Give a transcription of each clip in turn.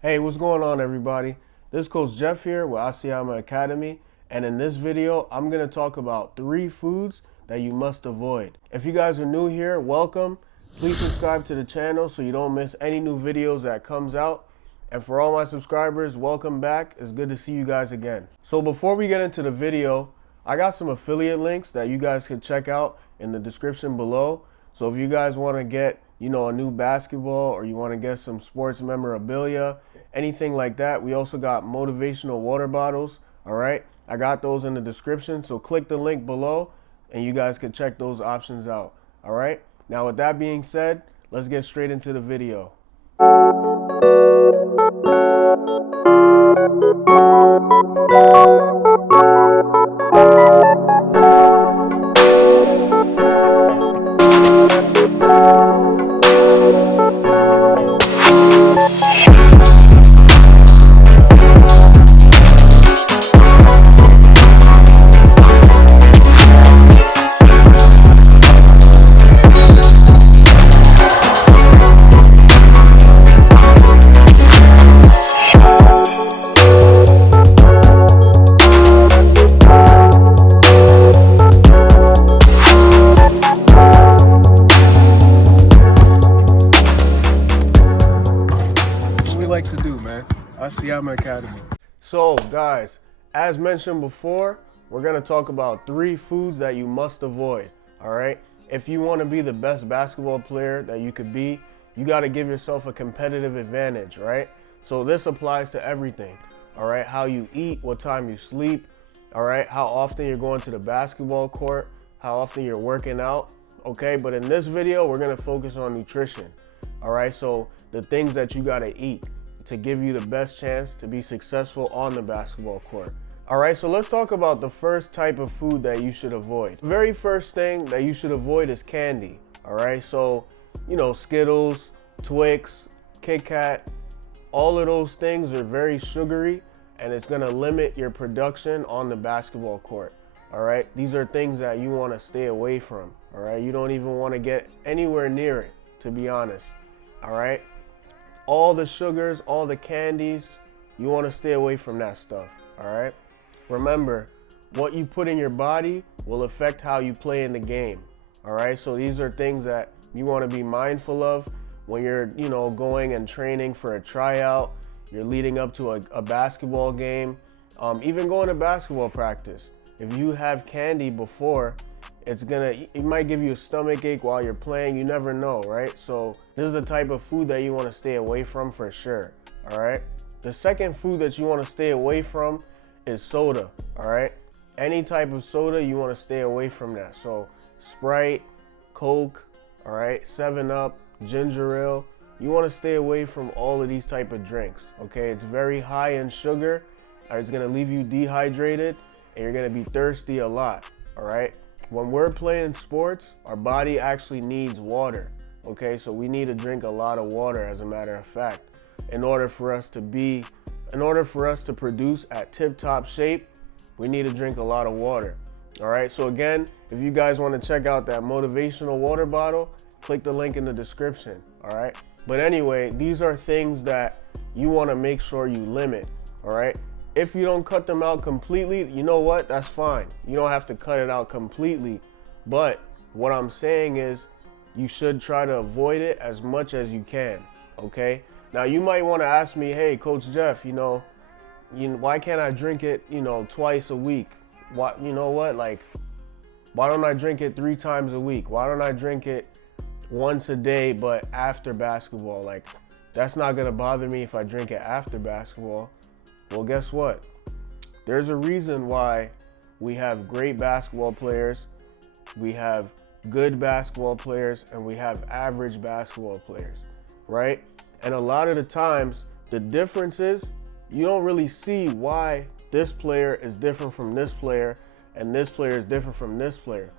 Hey, what's going on, everybody? This is Coach Jeff here with ASIAMAH Academy, and in this video, I'm going to talk about 3 foods that you must avoid. If you guys are new here, welcome. Please subscribe to the channel so you don't miss any new videos that comes out. And for all my subscribers, welcome back. It's good to see you guys again. So before we get into the video, I got some affiliate links that you guys can check out in the description below. So if you guys want to get, a new basketball, or you want to get some sports memorabilia, anything like that, we also got motivational water bottles. All right, I got those in the description, so click the link below and you guys can check those options out. All right, now with that being said, let's get straight into the video. To do, man. ASIAMAH Academy. So guys, as mentioned before, we're going to talk about 3 foods that you must avoid. All right, if you want to be the best basketball player that you could be, you got to give yourself a competitive advantage, right? So this applies to everything. All right, how you eat, what time you sleep, all right, how often you're going to the basketball court, how often you're working out. Okay, but in this video, we're going to focus on nutrition. All right, so the things that you got to eat to give you the best chance to be successful on the basketball court. All right, so let's talk about the first type of food that you should avoid. The very first thing that you should avoid is candy. All right, so, Skittles, Twix, Kit Kat, all of those things are very sugary, and it's gonna limit your production on the basketball court. All right, these are things that you wanna stay away from. All right, you don't even wanna get anywhere near it, to be honest. All right. All the sugars, all the candies, you want to stay away from that stuff, all right? Remember, what you put in your body will affect how you play in the game, all right? So these are things that you want to be mindful of when you're, going and training for a tryout, you're leading up to a basketball game, even going to basketball practice. If you have candy before, it might give you a stomach ache while you're playing. You never know, right? So this is the type of food that you want to stay away from for sure, all right? The second food that you want to stay away from is soda, all right? Any type of soda, you want to stay away from that. So Sprite, Coke, all right, 7-Up, ginger ale, you want to stay away from all of these type of drinks, okay? It's very high in sugar. It's going to leave you dehydrated, and you're going to be thirsty a lot, all right? When we're playing sports, our body actually needs water, okay? So we need to drink a lot of water, as a matter of fact, in order for us to produce at tip-top shape. We need to drink a lot of water, all right? So again, if you guys want to check out that motivational water bottle, click the link in the description, all right? But anyway, these are things that you want to make sure you limit, all right? If you don't cut them out completely, you know what? That's fine. You don't have to cut it out completely. But what I'm saying is you should try to avoid it as much as you can, okay? Now, you might want to ask me, hey, Coach Jeff, why can't I drink it, twice a week? Why don't I drink it 3 times a week? Why don't I drink it once a day, but after basketball? Like, that's not going to bother me if I drink it after basketball. Well, guess what? There's a reason why we have great basketball players, we have good basketball players, and we have average basketball players, right? And a lot of the times, the difference is you don't really see why this player is different from this player and this player is different from this player.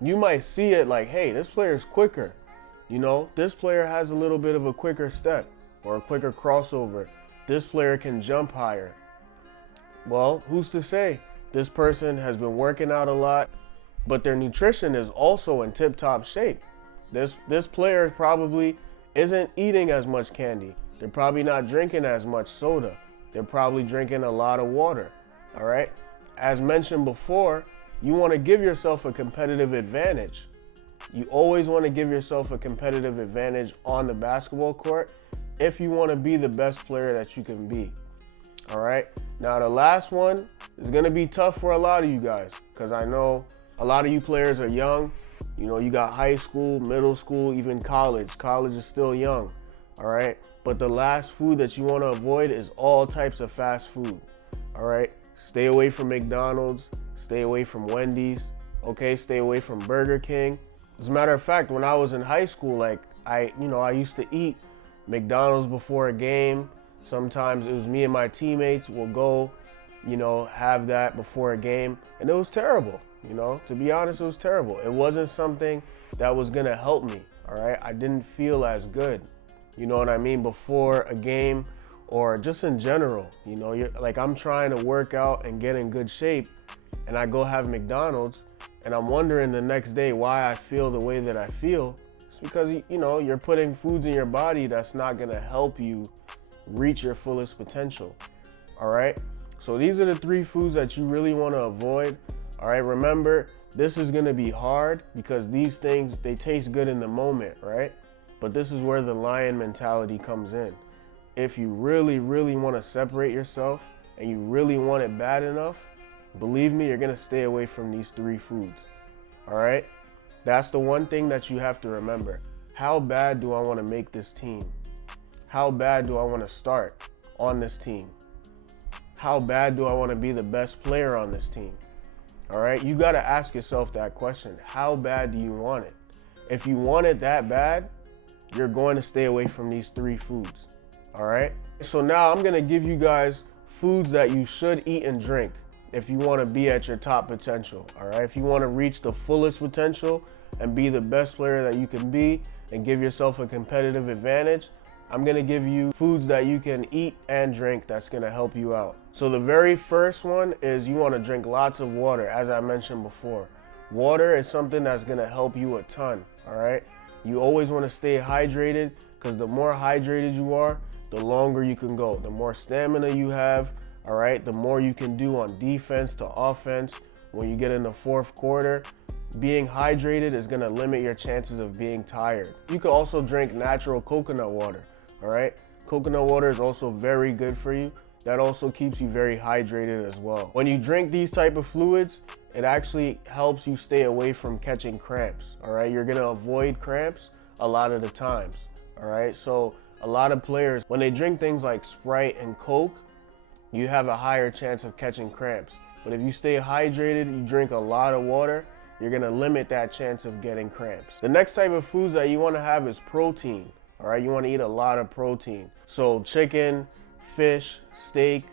You might see it like, hey, this player is quicker. This player has a little bit of a quicker step or a quicker crossover. This player can jump higher. Well, who's to say? This person has been working out a lot, but their nutrition is also in tip-top shape. This player probably isn't eating as much candy. They're probably not drinking as much soda. They're probably drinking a lot of water, all right? As mentioned before, you want to give yourself a competitive advantage. You always want to give yourself a competitive advantage on the basketball court if you want to be the best player that you can be, all right? Now, the last one is going to be tough for a lot of you guys because I know a lot of you players are young. You know, you got high school, middle school, even college. College is still young, all right? But the last food that you want to avoid is all types of fast food, all right? Stay away from McDonald's, stay away from Wendy's, okay? Stay away from Burger King. As a matter of fact, when I was in high school, like I used to eat McDonald's before a game. Sometimes it was me and my teammates will go, have that before a game, and it was terrible. To be honest, it was terrible. It wasn't something that was gonna help me, all right? I didn't feel as good, you know what I mean, before a game or just in general. You're like, I'm trying to work out and get in good shape, and I go have McDonald's, and I'm wondering the next day why I feel the way that I feel. It's because, you're putting foods in your body that's not gonna help you reach your fullest potential, all right? So these are the 3 foods that you really wanna avoid. All right, remember, this is gonna be hard because these things, they taste good in the moment, right? But this is where the lion mentality comes in. If you really, really wanna separate yourself and you really want it bad enough, believe me, you're gonna stay away from these 3 foods, all right? That's the one thing that you have to remember. How bad do I wanna make this team? How bad do I wanna start on this team? How bad do I wanna be the best player on this team? All right, you got to ask yourself that question. How bad do you want it? If you want it that bad, you're going to stay away from these 3 foods. All right, so now I'm going to give you guys foods that you should eat and drink if you want to be at your top potential. All right, if you want to reach the fullest potential and be the best player that you can be and give yourself a competitive advantage, I'm going to give you foods that you can eat and drink that's going to help you out. So the very first one is you want to drink lots of water, as I mentioned before. Water is something that's going to help you a ton, all right? You always want to stay hydrated because the more hydrated you are, the longer you can go. The more stamina you have, all right? The more you can do on defense to offense. When you get in the 4th quarter, being hydrated is going to limit your chances of being tired. You can also drink natural coconut water, all right? Coconut water is also very good for you. That also keeps you very hydrated as well. When you drink these type of fluids, it actually helps you stay away from catching cramps, all right? You're gonna avoid cramps a lot of the times, all right? So a lot of players, when they drink things like Sprite and Coke, you have a higher chance of catching cramps. But if you stay hydrated, you drink a lot of water, you're gonna limit that chance of getting cramps. The next type of foods that you wanna have is protein, all right? You wanna eat a lot of protein. So chicken, fish, steak,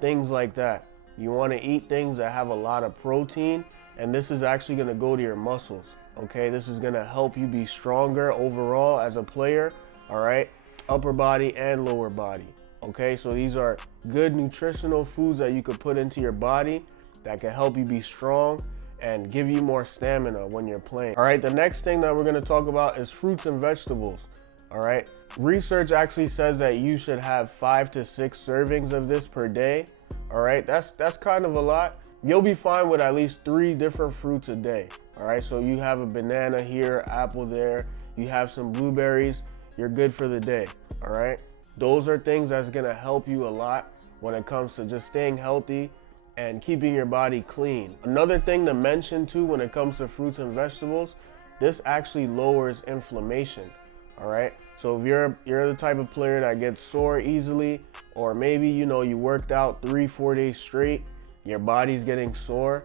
things like that. You want to eat things that have a lot of protein, and this is actually going to go to your muscles, okay? This is going to help you be stronger overall as a player, all right? Upper body and lower body, okay? So these are good nutritional foods that you could put into your body that can help you be strong and give you more stamina when you're playing. All right, the next thing that we're going to talk about is fruits and vegetables. All right, research actually says that you should have 5 to 6 servings of this per day. All right, that's kind of a lot. You'll be fine with at least 3 different fruits a day. All right, so you have a banana here, apple there, you have some blueberries, you're good for the day. All right, those are things that's gonna help you a lot when it comes to just staying healthy and keeping your body clean. Another thing to mention too when it comes to fruits and vegetables, this actually lowers inflammation. All right, so if you're the type of player that gets sore easily, or maybe you worked out 3-4 days straight, your body's getting sore.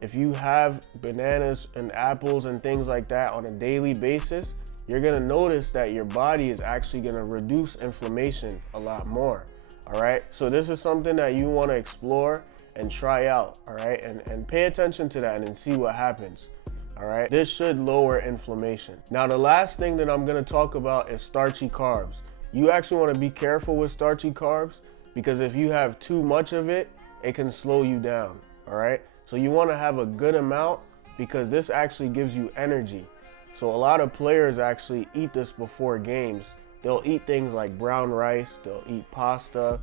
If you have bananas and apples and things like that on a daily basis, you're gonna notice that your body is actually gonna reduce inflammation a lot more. All right, so this is something that you want to explore and try out. All right, and pay attention to that and see what happens. All right, this should lower inflammation. Now, the last thing that I'm gonna talk about is starchy carbs. You actually wanna be careful with starchy carbs because if you have too much of it, it can slow you down, all right? So you wanna have a good amount because this actually gives you energy. So a lot of players actually eat this before games they'll eat things like brown rice, they'll eat pasta,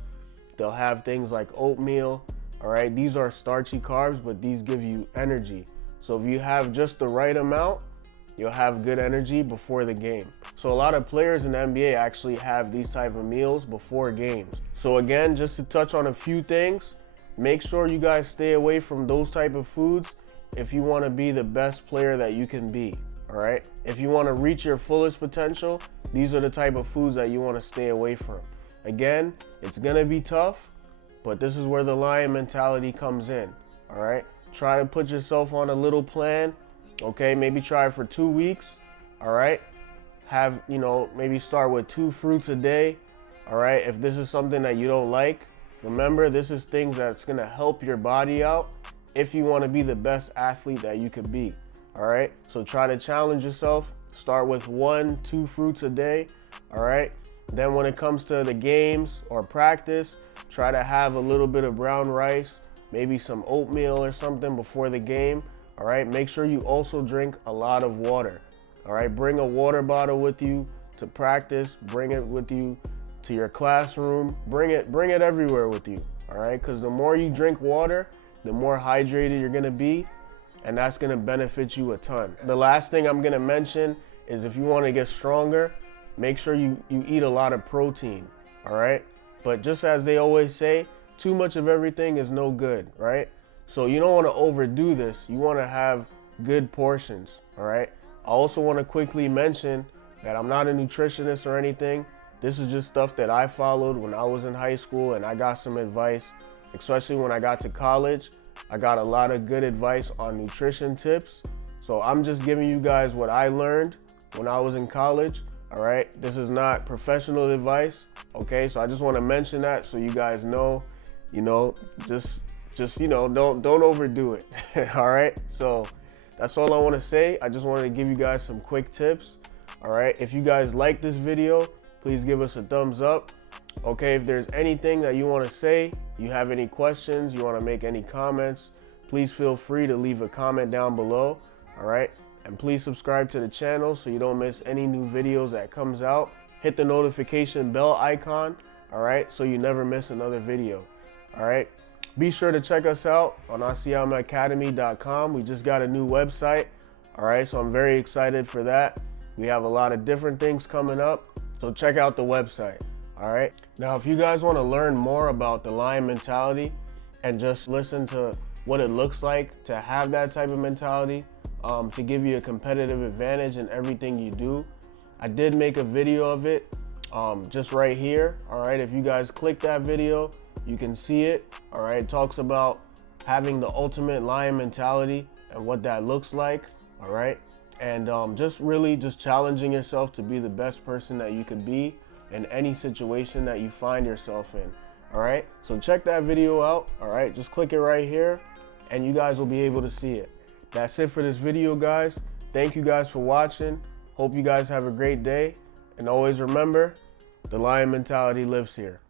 they'll have things like oatmeal. All right, these are starchy carbs, but these give you energy. So if you have just the right amount, you'll have good energy before the game. So a lot of players in the NBA actually have these type of meals before games. So again, just to touch on a few things, make sure you guys stay away from those type of foods if you want to be the best player that you can be. All right, if you want to reach your fullest potential, these are the type of foods that you want to stay away from. Again, it's gonna be tough, but this is where the lion mentality comes in. All right, try to put yourself on a little plan. Okay, maybe try it for 2 weeks. All right, have, maybe start with 2 fruits a day. All right, if this is something that you don't like, remember, this is things that's gonna help your body out if you want to be the best athlete that you could be. All right, so try to challenge yourself. Start with 1-2 fruits a day. All right, then when it comes to the games or practice, try to have a little bit of brown rice, maybe some oatmeal or something before the game. All right, make sure you also drink a lot of water. All right, bring a water bottle with you to practice, bring it with you to your classroom, bring it everywhere with you. All right, because the more you drink water, the more hydrated you're gonna be, and that's gonna benefit you a ton. The last thing I'm gonna mention is if you wanna get stronger, make sure you eat a lot of protein, all right? But just as they always say, too much of everything is no good, right? So you don't want to overdo this. You want to have good portions, all right? I also want to quickly mention that I'm not a nutritionist or anything. This is just stuff that I followed when I was in high school, and I got some advice, especially when I got to college. I got a lot of good advice on nutrition tips. So I'm just giving you guys what I learned when I was in college, all right? This is not professional advice, okay? So I just want to mention that so you guys know, don't overdo it. All right, so that's all I want to say. I just wanted to give you guys some quick tips. All right, if you guys like this video, please give us a thumbs up. Okay, if there's anything that you want to say, you have any questions, you want to make any comments, please feel free to leave a comment down below. All right, and please subscribe to the channel so you don't miss any new videos that comes out. Hit the notification bell icon, all right, so you never miss another video. All right, be sure to check us out on ASIAMAHBasket.com. We just got a new website, all right, so I'm very excited for that. We have a lot of different things coming up, so check out the website, all right? Now, if you guys want to learn more about the lion mentality and just listen to what it looks like to have that type of mentality, to give you a competitive advantage in everything you do, I did make a video of it just right here, all right? If you guys click that video, you can see it, all right? It talks about having the ultimate lion mentality and what that looks like, all right? And just challenging yourself to be the best person that you could be in any situation that you find yourself in, all right? So check that video out, all right? Just click it right here and you guys will be able to see it. That's it for this video, guys. Thank you guys for watching. Hope you guys have a great day. And always remember, the lion mentality lives here.